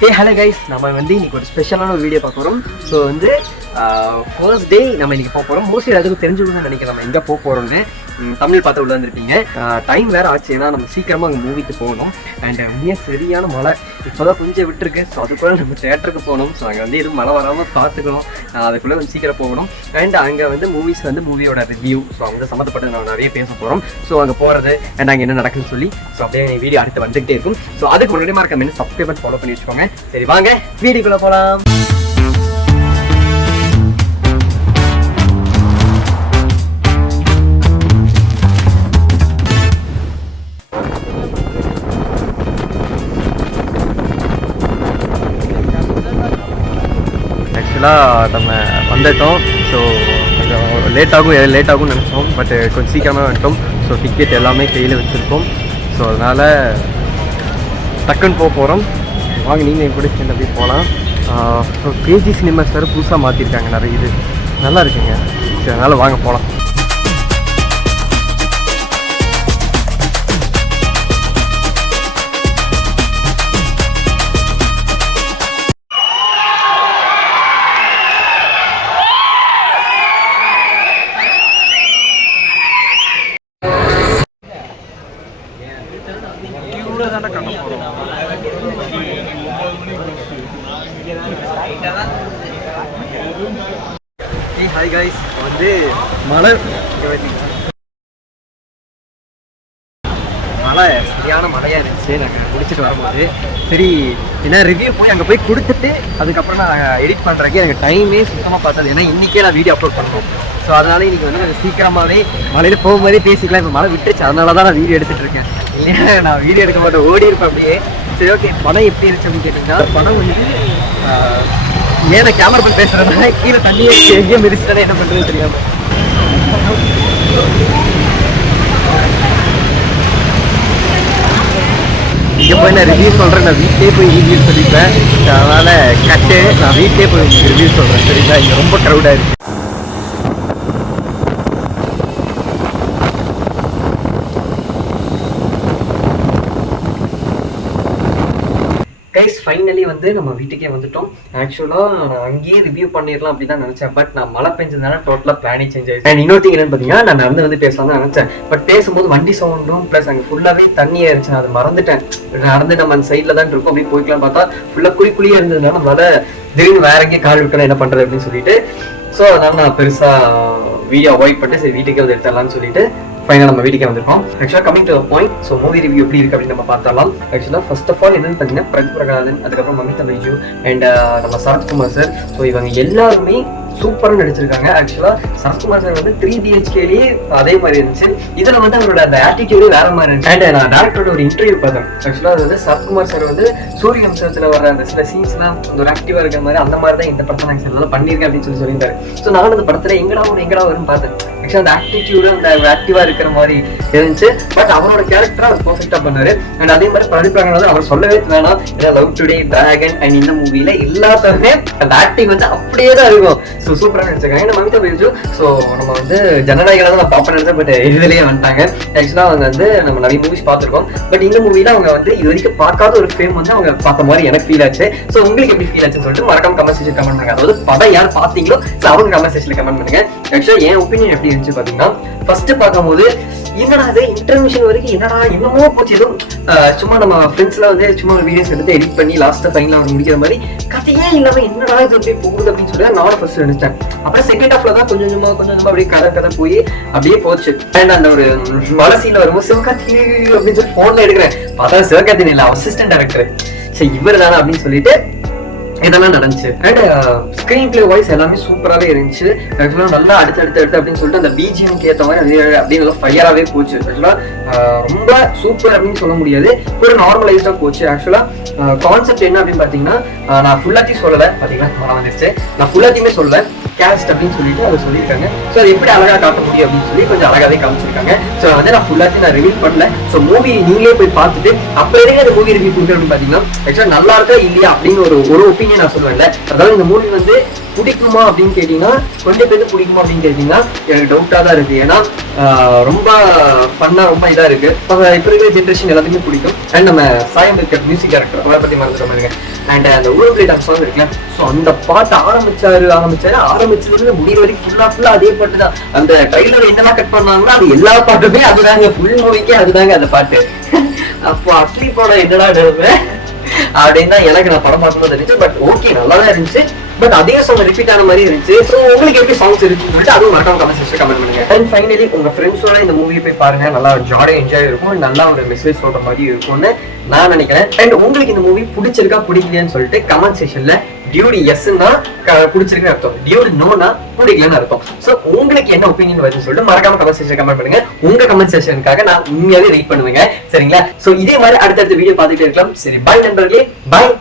Hello guys, நம்ம வந்து இன்னைக்கு ஒரு ஸ்பெஷலான ஒரு வீடியோ பார்க்க போகிறோம். ஸோ வந்து ஃபர்ஸ்ட் டே நம்ம இன்னைக்கு போக போகிறோம். மோஸ்ட்லி அதுக்கு தெரிஞ்சுக்கணும்னு நினைக்கிறேன் நம்ம எங்கே போக போகிறோம்னு. தமிழ் பார்த்து உள்ள வந்துருப்பீங்க. டைம் வேறு ஆச்சு, ஏன்னா நம்ம சீக்கிரமாக அங்கே மூவிக்கு போகணும். அண்ட் உண்மையாக சரியான மழை இப்போ தான் கொஞ்சம் விட்டுருக்கு. ஸோ அதுக்குள்ளே நம்ம தேட்டருக்கு போகணும். ஸோ அங்கே வந்து எதுவும் மழை வராமல் பார்த்துக்கணும். அதுக்குள்ளே வந்து சீக்கிரம் போகணும். அண்ட் அங்கே வந்து மூவியோட ரிவ்யூ, ஸோ அவங்க சம்மந்தப்பட்டு நம்ம நிறைய பேச போகிறோம். ஸோ அங்கே போகிறது அண்ட் அங்கே என்ன நடக்குன்னு சொல்லி ஸோ அப்படியே வீடியோ அடுத்து வந்துகிட்டே இருக்கும். ஸோ அதுக்கு முன்னாடி மறக்காம சப்ஸ்கிரைப் ஃபாலோ பண்ணி வச்சுக்கோங்க. சரி வாங்க வீடியோக்குள்ள போலாம். ஆக்சுவலாக நம்ம வந்துட்டோம். ஸோ கொஞ்சம் லேட் ஆகும்னு நினச்சோம். பட் கொஞ்சம் சீக்கிரமாக வந்துட்டோம். ஸோ டிக்கெட் எல்லாமே கையில் வச்சுருக்கோம். ஸோ அதனால் டக்குன்னு போக போகிறோம். வாங்க நீங்கள் என் கூட சேர்ந்து அப்படியே போகலாம். ஸோ கேஜி சினிமாஸ் வேறு புதுசாக மாற்றிருக்காங்க நிறைய. இது நல்லா இருக்குங்க. சரி, அதனால் வாங்க போகலாம். ஹாய் கைஸ், வந்து மழை சரியான மழையாக இருந்துச்சு. நாங்கள் முடிச்சுட்டு வரும்போது சரி ஏன்னா ரிவ்யூ போய் அங்கே போய் கொடுத்துட்டு அதுக்கப்புறம் நான் எடிட் பண்ணுறதுக்கு எனக்கு டைமே சுத்தமாக பார்த்தது. ஏன்னா இன்றைக்கே நான் வீடியோ அப்லோட் பண்ணணும். ஸோ அதனால இன்றைக்கி வந்து நான் சீக்கிரமாகவே மழையில் போகும்போதே பேசிக்கலாம். இப்போ மழை விட்டுச்சு, அதனால தான் நான் வீடியோ எடுத்துகிட்டு இருக்கேன். இல்லையா நான் வீடியோ எடுக்க மாட்டேன், ஓடி இருப்பேன் அப்படியே. சரி ஓகே, படம் எப்படி இருந்துச்சு அப்படின்னு கேட்டிங்கன்னா, படம் வந்து ஏன்னா கேமரா பண்ணி பேசுகிறதுனால கீழே தண்ணியை எங்கேயும் மிதிச்சுட்டானே என்ன பண்ணுறது தெரியாமல். இங்கே போய் நான் ரிவ்யூ சொல்கிறேன். நான் வீட்டிலே போய் ரிவ்யூ சொல்லிப்பேன். அதனால் நான் வீட்டிலே போய் ரிவ்யூ சொல்கிறேன். சரிங்களா, இங்கே ரொம்ப க்ரௌடாக இருக்குது. கைஸ் ஃபைனலி வந்து நம்ம வீட்டுக்கே வந்துட்டோம். ஆக்சுவலாக நான் அங்கேயே ரிவ்யூ பண்ணிடலாம் அப்படின்னு தான் நினச்சேன். பட் நான் மழை பெஞ்சதுனால டோட்டலாக பிளானே சேஞ்ச் ஆயிடுச்சு. அண்ட் இன்னொரு திங் என்னன்னு பார்த்தீங்கன்னா, நான் நடந்து பேசலாம் தான் நினச்சேன். பட் பேசும்போது வண்டி சவுண்டும் ப்ளஸ் அங்கே ஃபுல்லாகவே தண்ணியாக இருந்துச்சு. நான் அதை மறந்துட்டேன். நடந்து நம்ம அந்த சைடில் தான் இருக்கோம், அப்படியே போய்க்கலாம் பார்த்தா ஃபுல்லாக குழியாக இருந்ததுனால நம்மளால திடீர்னு வேற எங்கேயும் கால் விட்டலாம் என்ன பண்ணுறது அப்படின்னு சொல்லிட்டு. ஸோ அதனால நான் பெருசாக வீடியோ அவாய்ட் பண்ணிட்டு சரி வீட்டுக்கே வந்து எடுத்துடலாம்னு சொல்லிட்டு ஃபைனலாக நம்ம வீட்டுக்கே வந்திருக்கோம். ஆக்சுவலாக coming to point. So movie review எப்படி இருக்குது அப்படின்னு நம்ம பார்த்தலாம். ஆக்சுவலாக ஃபர்ஸ்ட் ஆஃப் ஆல் என்னன்னு பார்த்தீங்கன்னா, பிரகாதன், அதுக்கப்புறம் மமிதா பைஜு அண்ட் நம்ம சரத்குமார் சார். ஸோ இவங்க எல்லாருமே சூப்பராக நடிச்சிருக்காங்க. ஆக்சுவலாக சரத்குமார் சார் வந்து 3 BHKலேயே அதே மாதிரி இருந்துச்சு. இதில் வந்து அவரோட அந்த ஆட்டிடியூடே வேற மாதிரி இருந்துச்சு. அண்ட் நான் டேரக்டரோட ஒரு இன்டர்வியூ பார்த்தேன். ஆக்சுவலாக அது வந்து சரத்குமார் சார் வந்து சூரிய வம்சத்தில் வர அந்த சில சீன்ஸ்லாம் ஒரு ஆக்டிவாக இருக்கிற மாதிரி அந்த மாதிரி தான் இந்த படத்தை நாங்கள் எல்லாம் பண்ணியிருக்கேன் அப்படின்னு சொல்லியிருந்தாரு. ஸோ நான் அந்த படத்தில் எங்கடா வரும்னு பார்த்தேன். ஆக்சுவலாக அந்த ஆக்டிடியூடு அந்த ஆக்டிவாக இருக்கிற மாதிரி இருந்துச்சு. பட் அவரோட கேரக்டரை அவர் பர்ஃபெக்டாக பண்ணாரு. அண்ட் அதே மாதிரி பிரதிபிரகாரம் அவர் சொல்லவே வேணாம். ஏன்னா லவ் டுடே, டிராகன் அண்ட் இந்த மூவியில் எல்லாத்துக்குமே அந்த ஆக்டிங் வந்து அப்படியே தான் இருக்கும். ஸோ சூப்பராக நடிச்சிருக்காங்க. ஏன்னா மமிதா பைஜு ஸோ நம்ம வந்து ஜனநாயகனாக தான் நான் ப்ராப்பர் நினைச்சேன். பட் இதுலேயே வந்துட்டாங்க. ஆக்சுவலாக அவங்க வந்து நம்ம நிறைய மூவிஸ் பார்த்துருக்கோம். பட் இந்த மூவியில் அவங்க வந்து இது வரைக்கும் பார்க்காத ஒரு ஃபேம் வந்து அவங்க பார்த்த மாதிரி எனக்கு ஃபீல் ஆச்சு. ஸோ உங்களுக்கு எப்படி ஃபீல் ஆச்சுன்னு சொல்லிட்டு மறக்காம கமெண்ட் செக்ஷன் கமெண்ட் பண்ணுங்க. அதாவது படம் யார் பார்த்தீங்களோ ஸோ அவங்க கமெண்ட் செக்ஷனில் கமெண்ட் பண்ணுங்க. ஆக்சுவலாக என் ஒப்பீனியன் எப்படி இருந்துச்சு பார்த்தீங்கன்னா, ஃபர்ஸ்ட் பார்க்கும்போது என்னடா அது இன்டர்மிஷன் வரைக்கும் என்னடா இன்னமும் போச்சு. எதுவும் சும்மா நம்ம ஃப்ரெண்ட்ஸ்லாம் வந்து சும்மா வீடியோஸ் எடுத்து எடிட் பண்ணி லாஸ்ட்டாக ஃபைனலாக அவர் முடிக்கிற மாதிரி கதையே இல்லாமல் என்னடா இது அப்படியே போகுது அப்படின்னு சொல்லி நான் ஃபர்ஸ்ட் நினைச்சேன். அப்புறம் செகண்ட் ஹாஃப்ல தான் கொஞ்சம் கொஞ்சமா அப்படியே கதை போய் அப்படியே போச்சு. அண்ட் அந்த ஒரு மழை சீன்ல வரும்போது சிவகார்த்தி அப்படின்னு சொல்லி போன்ல எடுக்கிறேன். பார்த்தா சிவகார்த்தி இல்லை, அசிஸ்டன்ட் டைரக்டர். சரி இவர் தானே அப்படின்னு சொல்லிட்டு இதெல்லாம் நடந்துச்சு. அண்ட் ஸ்கிரீன் பிளே வாய்ஸ் எல்லாமே சூப்பராகவே இருந்துச்சு. ஆக்சுவலாக நல்லா அடுத்து அப்படின்னு சொல்லிட்டு அந்த பிஜிஎம்க்கு ஏற்ற மாதிரி அப்படியே நல்லா ஃபயராகவே போச்சு. ஆக்சுவலாக ரொம்ப சூப்பர் அப்படின்னு சொல்ல முடியாது, ஒரு நார்மலைஸ்டாக போச்சு. ஆக்சுவலாக கான்செப்ட் என்ன அப்படின்னு பார்த்தீங்கன்னா, நான் ஃபுல்லாத்தையும் சொல்லலை. பார்த்தீங்கன்னா மழை வந்துருச்சு. நான் ஃபுல்லாத்தையுமே சொல்லலை, கேஸ்ட் அப்படின்னு சொல்லிட்டு அதை சொல்லியிருக்காங்க. ஸோ அது எப்படி அழகாக காட்ட முடியும் அப்படின்னு சொல்லி கொஞ்சம் அழகாகவே காமிச்சிருக்காங்க. ஸோ வந்து நான் ஃபுல்லாத்தையும் நான் ரிவீல் பண்ணல. ஸோ மூவி நீங்களே போய் பார்த்துட்டு அப்போ எதுக்கு அந்த மூவி ரிவ்யூ கொடுக்குறேன் அப்படின்னு பார்த்தீங்கன்னா, ஆக்சுவலாக நல்லா இருக்கா இல்லையா அப்படின்னு ஒரு ஒப்பீனியன் நான் சொல்லுவேன்ல. அதாவது இந்த மூவி வந்து பிடிக்குமா அப்படின்னு கேட்டீங்கன்னா, கொஞ்சம் பேருக்கு பிடிக்குமா அப்படின்னு கேட்டீங்கன்னா எனக்கு டவுட்டாக தான் இருக்கு. ஏன்னா ரொம்ப ஃபன்னா ரொம்ப இதாக இருக்கு. இப்போ இருக்கிற ஜென்ரேஷன் எல்லாத்துக்குமே பிடிக்கும். அண்ட் நம்ம சாயம் இருக்க மியூசிக் டைரக்டர் அவரை பற்றி மறந்துட்டு இருக்கேன். அண்ட் அந்த ஊர் பிளேட் அந்த சாங் இருக்குல்ல, ஸோ அந்த பாட்டு ஆரம்பிச்சதுல முடிவு வரைக்கும் ஃபுல்லா அதே பாட்டு தான். அந்த ட்ரைலர் என்னெல்லாம் கட் பண்ணாங்கன்னா அது எல்லா பாட்டுமே அதுதாங்க, ஃபுல் மூவிக்கே அதுதாங்க அந்த பாட்டு. அப்போ அட்லி படம் என்னடா நினைவு அப்படின்னு தான் எனக்கு நான் படம் பார்க்கும்போது இருந்துச்சு. பட் ஓகே, நல்லா தான் இருந்துச்சு. பட் அதே சாங் ரிப்பீட் ஆன மாதிரி இருந்துச்சு. ஸோ உங்களுக்கு எப்படி சாங்ஸ் இருக்குன்னு சொல்லிட்டு அதுவும் மறக்காம கமெண்ட் செக்ஷன்ல கமெண்ட் பண்ணுங்க. அண்ட் ஃபைனலி உங்க ஃப்ரெண்ட்ஸோட இந்த மூவியை போய் பாருங்க, நல்லா ஜாலியாக என்ஜாய் இருக்கும், நல்லா ஒரு மெசேஜ் சொல்ற மாதிரி இருக்கும்னு நான் நினைக்கிறேன். அண்ட் உங்களுக்கு இந்த மூவி பிடிச்சிருக்கா பிடிக்கலையான்னு சொல்லிட்டு கமெண்ட் செக்ஷன்ல டியூட் எஸ்ன்னா பிடிச்சிருக்குன்னு அர்த்தம், டியூட் நோனா பிடிக்கலன்னு அர்த்தம். ஸோ உங்களுக்கு என்ன ஒப்பீனியன் வருதுன்னு சொல்லிட்டு மறக்காம கமெண்ட் செக்ஷன் கமெண்ட் பண்ணுங்க. உங்க கமெண்ட் செக்ஷனுக்காக நான் உண்மையாவே வெயிட் பண்ணுவேங்க. சரிங்களா? ஸோ இதே மாதிரி அடுத்தடுத்த வீடியோ பார்த்துட்டே இருக்கலாம். சரி, பாய் நண்பர்களே, பாய்.